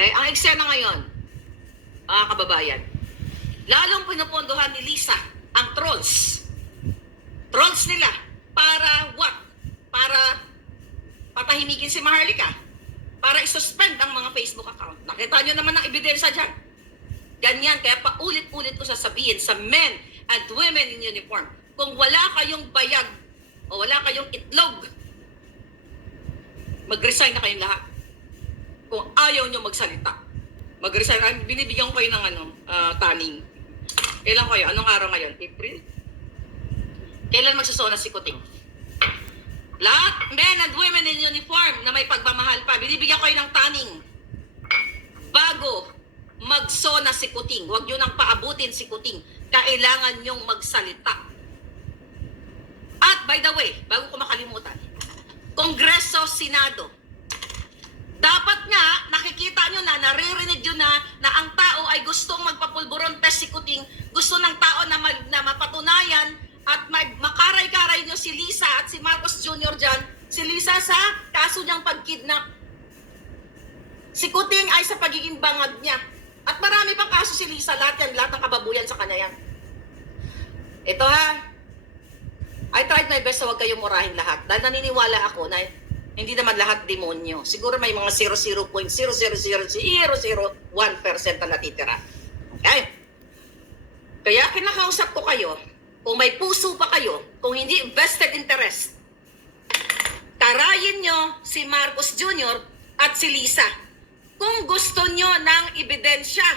Okay? Ang eksena ngayon, mga kababayan, lalong pinupondohan ni Lisa ang trolls. Trolls nila para what? Para patahimikin si Maharlika. Para isuspend ang mga Facebook account. Nakita nyo naman ang ebidensya dyan. Ganyan, kaya paulit-ulit ko sasabihin sa men and women in uniform, kung wala kayong bayag o wala kayong itlog, mag-resign na kayong lahat. Kung ayaw nyo magsalita, mag-resign. Binibigyan ko kayo ng taning. Kailan kayo? Anong araw ngayon? April? Kailan magsusona si Kuting? Lahat, men and women in uniform na may pagmamahal pa, binibigyan ko kayo ng taning. Bago magsona si Kuting, huwag nyo nang paabutin si Kuting. Kailangan nyong magsalita. At by the way, bago ko makalimutan, Kongreso, Senado, dapat nga, nakikita nyo na, naririnig nyo na ang tao ay gustong magpapulburon test si Kuting, gusto ng tao na mapatunayan at makaray-karay nyo si Lisa at si Marcos Jr. dyan, si Lisa sa kaso niyang pagkidnap, si Kuting ay sa pagiging bangag niya. At marami pang kaso si Lisa, lahat ng kababuyan sa kanya yan. Ito ha, I tried my best na huwag kayong murahin lahat. Dahil naniniwala ako na hindi naman lahat demonyo. Siguro may mga 0.0000001% na natitira. Okay? Kaya kinakausap ko kayo, kung may puso pa kayo, kung hindi vested interest, tarayin nyo si Marcos Jr. at si Lisa. Kung gusto nyo ng ebidensya,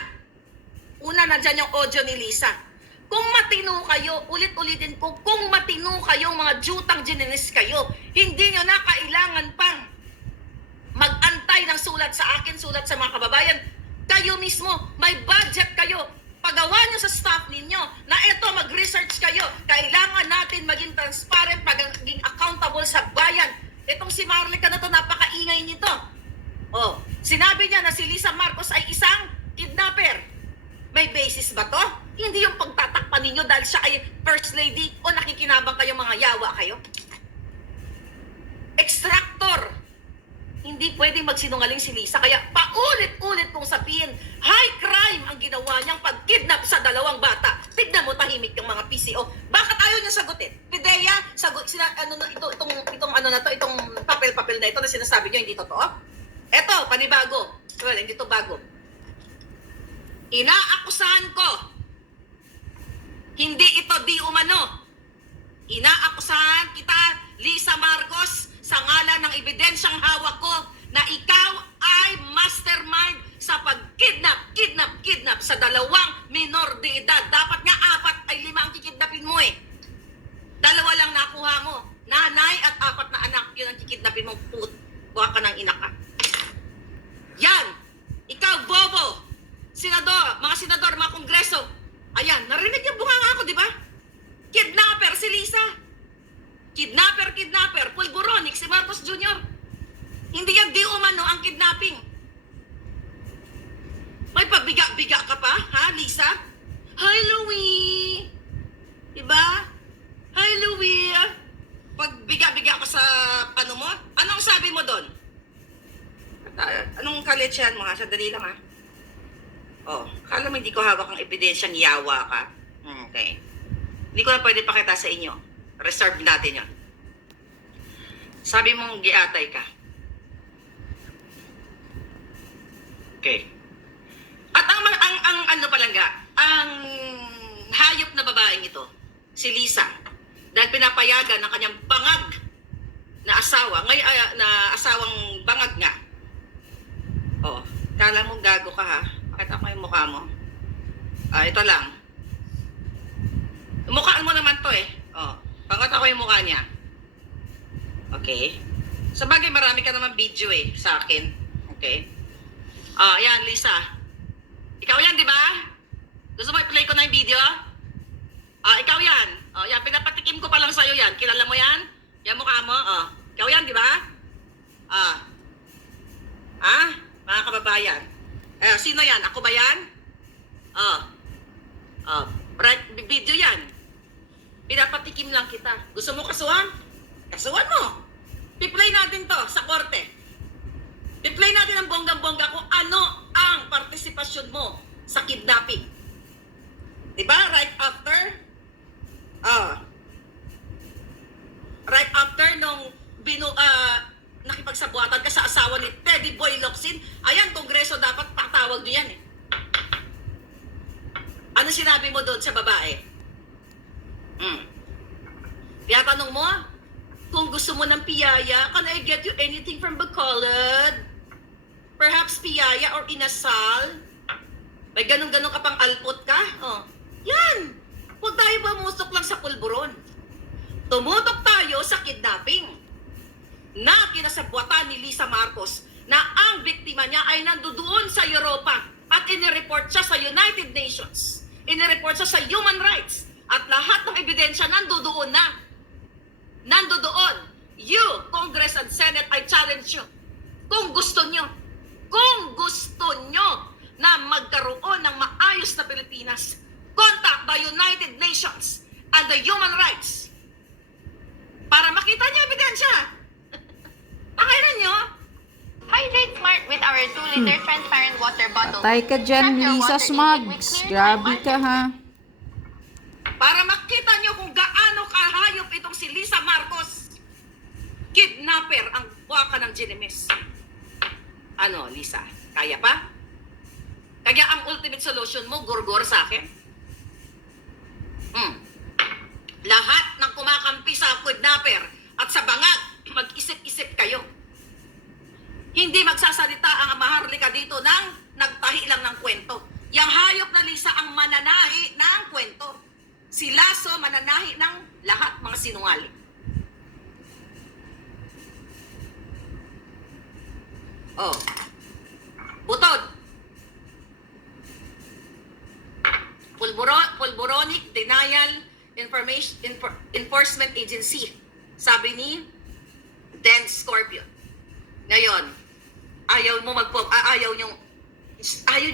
una nandyan yung audio ni Lisa. Kung matino kayo, ulit-ulitin ko, kung matino kayo, mga jutang geninis kayo, hindi nyo na kailangan pang mag-antay ng sulat sa akin, sulat sa mga kababayan. Kayo mismo, may budget kayo. Pagawa nyo sa staff ninyo na ito, mag-research kayo. Kailangan natin maging transparent, maging accountable sa bayan. Itong si Maharlika na to, napakaingay nito. Oh, sinabi niya na si Lisa Marcos ay isang kidnapper. May basis ba to? Hindi yung pagtatakpan ninyo dahil siya ay first lady o nakikinabang kayo, mga yawa kayo. Extractor. Hindi pwedeng magsinungaling si Lisa. Kaya paulit-ulit kong sabihin, high crime ang ginawa niyang pagkidnap sa dalawang bata. Tignan mo, tahimik yung mga PCO. Bakit ayaw niya sagutin? Pideya, itong papel-papel na ito na sinasabi niyo, hindi totoo? Eto, panibago. Well, hindi to bago. Inaakusahan ko. Hindi ito di umano. Inaakusahan kita, Lisa Marcos, sa ngalan ng ebidensyang hawak ko na ikaw ay mastermind sa pagkidnap sa dalawang minor de edad. Dapat nga 4 ay 5 ang kikidnapin mo eh. 2 lang nakuha mo. Nanay at 4 na anak, yun ang kikidnapin mong buha ka ng ina ka. Yan! Ikaw, bobo! Senador, mga kongreso. Ayan, narinig yung bunganga ako, di ba? Kidnapper si Lisa. Kidnapper, pulburonic si Marcos Jr. Hindi yan di umano ang kidnapping. May pabiga-biga ka pa, ha, Lisa? Hi, Louie! Diba? Hi, Louie! Pag biga-biga ka sa ano mo, anong sabi mo doon? Anong kaletsyan mo, ha? Sandali lang, ha? Oh, kala mo hindi ko hawak ang ebidensyang yawa ka? Okay. Hindi ko na pwede pakita sa inyo. Reserve natin yon. Sabi mong giatay ka. Okay. At ang ano palangga, ang hayop na babaeng ito, si Lisa, dahil pinapayagan ng kanyang bangag na asawa, na asawang bangag nga. Oh, kala mo gago ka, ha? Pakita ko yung mukha mo. Ito lang. Mukhaan mo naman to eh. Oh, pakita ko yung mukha niya. Okay. Sa bagay, marami ka naman video eh sa akin. Okay. Yan, Lisa. Ikaw yan, di ba? Gusto mo i-play ko na yung video? Ikaw yan. Yan, pinapatikim ko pa lang sa'yo yan. Kilala mo yan? Yan mukha mo. Ikaw yan, di ba? Mga kababayan. Sino yan? Ako ba yan? Video yan. Pinapatikim lang kita. Gusto mo kasuhan? Kasuhan mo. Piplay natin to sa korte. Piplay natin ang bonggang-bongga kung ano Yan, Kongreso, dapat patawag nyo yan eh. Ano sinabi mo doon sa babae? Kaya tanong mo, kung gusto mo ng piyaya, can I get you anything from Bacolod? Perhaps piyaya or inasal? May ganun-ganun ka pang alpot ka? Oh. Yan! Huwag tayo mamusok lang sa pulburon. Tumutok tayo sa kidnapping na kinasabwatan ni Lisa Marcos na ang biktima niya ay nandoon sa Europa at inireport siya sa United Nations. Inireport siya sa Human Rights at lahat ng ebidensya nandoon na. Nandoon. You, Congress and Senate, I challenge you. Kung gusto nyo na magkaroon ng maayos na Pilipinas, contact the United Nations and the Human Rights para makita niyo ebidensya. Pakailan nyo. Hydrate smart with our 2-liter transparent water bottle. Patay ka dyan, Trap your Lisa water intake Smugs. with clear Grabe and ka, ha? Para makita nyo kung gaano kahayop itong si Lisa Marcos. Kidnapper ang buwaka ng Ginemes. Ano, Lisa? Kaya pa? Kaya ang ultimate solution mo, gurgur sa akin? Lahat ng kumakampi sa kidnapper at sa bangag, mag-isip-isip kayo. Hindi magsasalita ang Maharlika dito ng nagtahi lang ng kwento. Yang hayop na Lisa ang mananahi ng kwento. Si Lasso mananahi ng lahat mga sinungaling. Oh. Butod. Pulboronic Denial Enforcement Agency. Sabi ni Dan Scorpion. Ngayon, ayaw nyo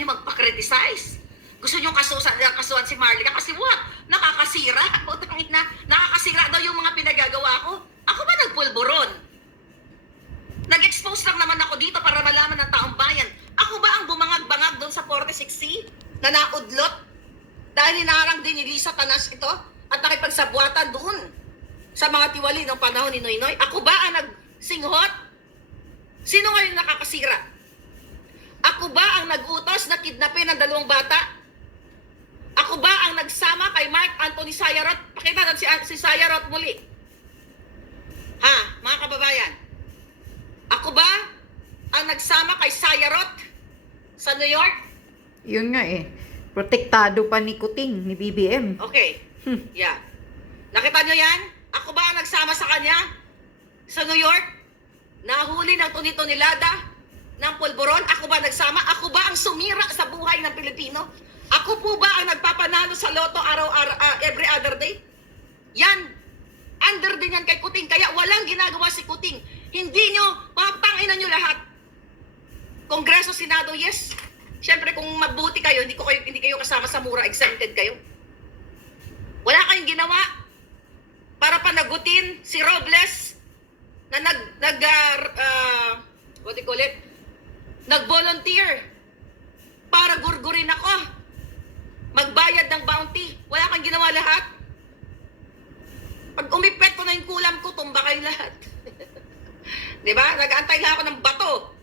magpa-criticize. Gusto nyo kasuhan si Marlica kasi what? Nakakasira. Nakakasira daw yung mga pinagagawa ko. Ako ba nagpulburon? Nag-expose lang naman ako dito para malaman ng taong bayan. Ako ba ang bumangag-bangag doon sa 46C na naudlot? Dahil hinaharang din ni Lisa Tanas ito at nakipagsabwatan doon sa mga tiwali ng panahon ni Noynoy. Ako ba ang nagsinghot? Sino ngayon nakakasira? Ako ba ang nag-utos na kidnapin ng 2 bata? Ako ba ang nagsama kay Mark Anthony Sayarot? Pakita natin si Sayarot muli. Ha, mga kababayan? Ako ba ang nagsama kay Sayarot sa New York? Yun nga eh. Protektado pa ni Kuting, ni BBM. Okay. Yeah. Nakita nyo yan? Ako ba ang nagsama sa kanya sa New York? Nahuli ng tuni-tunilada ng pulburon? Ako ba nagsama? Ako ba ang sumira sa buhay ng Pilipino? Ako po ba ang nagpapanalo sa loto every other day? Yan. Under din yan kay Kuting. Kaya walang ginagawa si Kuting. Hindi nyo, papanginan nyo lahat. Kongreso, Senado, yes. Siyempre, kung mabuti kayo, hindi kayo kasama sa mura, exempted kayo. Wala kayong ginawa para panagutin si Robles na nag-volunteer para gurgurin ako. Magbayad ng bounty. Wala kang ginawa lahat. Pag umipet ko na yung kulam ko, tumba kayo lahat. Diba? Nag-aantay lang ako ng bato.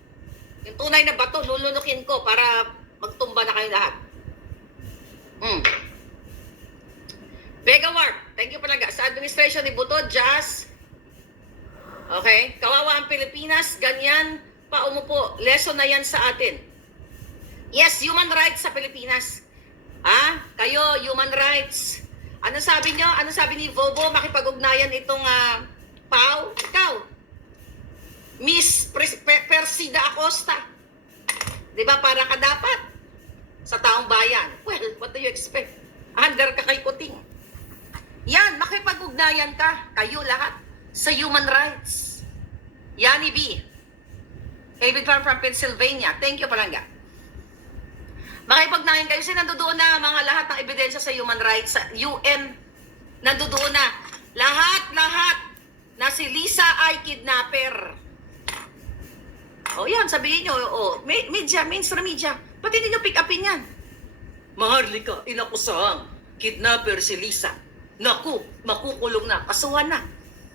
Yung tunay na bato, lulunukin ko para magtumba na kayo lahat. Vega Warp, thank you palaga. Sa administration ni Butod, Jazz. Okay? Kawawa ang Pilipinas, ganyan pa umupo. Lesson na yan sa atin. Yes, human rights sa Pilipinas. Kayo, human rights. Ano sabi nyo? Ano sabi ni Bobo? Makipag-ugnayan itong Pau? Ikaw? Miss Persida Acosta. Diba? Para ka dapat sa taong bayan. Well, what do you expect? Under ka kay Kuting. Yan, makipag-ugnayan ka. Kayo lahat. Sa human rights. Yani B. David Farm from Pennsylvania. Thank you, Palangga. Makipag-ugnayan kayo. Kasi nandoon na mga lahat ng ebidensya sa human rights. Sa UN. Nandoon na. Lahat na si Lisa ay kidnapper. O yan, sabihin nyo, media, mainstream media. Pati hindi nyo pick upin yan. Maharlika, inakusahang kidnapper si Lisa. Naku, makukulong na, kasuhan na.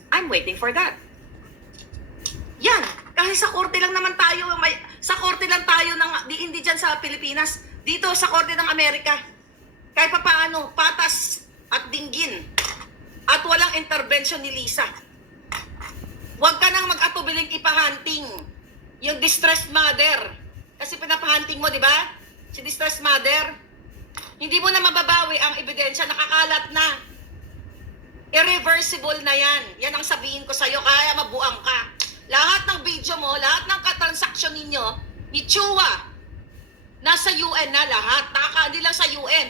I'm waiting for that. Yan, kahit sa korte lang naman tayo, Sa korte lang tayo, hindi dyan sa Pilipinas. Dito sa korte ng Amerika. Kahit papaano, patas at dinggin. At walang intervention ni Lisa. Huwag ka nang mag-atubiling ipahunting yung distressed mother. Kasi pinapahunting mo, di ba? Si distressed mother. Hindi mo na mababawi ang ebidensya, nakakalat na. Irreversible na yan. Yan ang sabihin ko sa'yo, kaya mabuang ka. Lahat ng video mo, lahat ng katransaksyon ninyo, ni Chua, nasa UN na lahat. Hindi lang sa UN.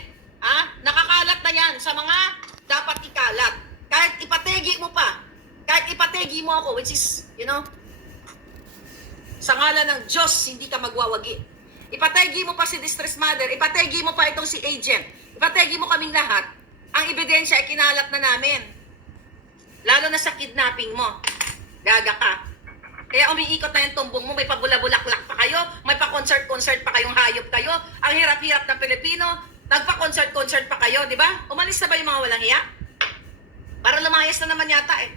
Nakakalat na yan sa mga dapat ikalat. Kahit ipategi mo pa, kahit ipategi mo ako, which is, sa ngalan ng Diyos, hindi ka magwawagi. Ipategi mo pa si distressed mother, ipategi mo pa itong si agent, ipategi mo kaming lahat. Ang ebidensya ay kinalat na namin. Lalo na sa kidnapping mo. Gaga ka. Kaya umiikot na yung tumbong mo, may pabula-bulaklak pa kayo, may pa-concert-concert pa kayong hayop kayo. Ang hirap-hirap ng Pilipino, nagpa-concert-concert pa kayo, di ba? Umalis na ba yung mga walang hiya? Para lumayas na naman yata eh.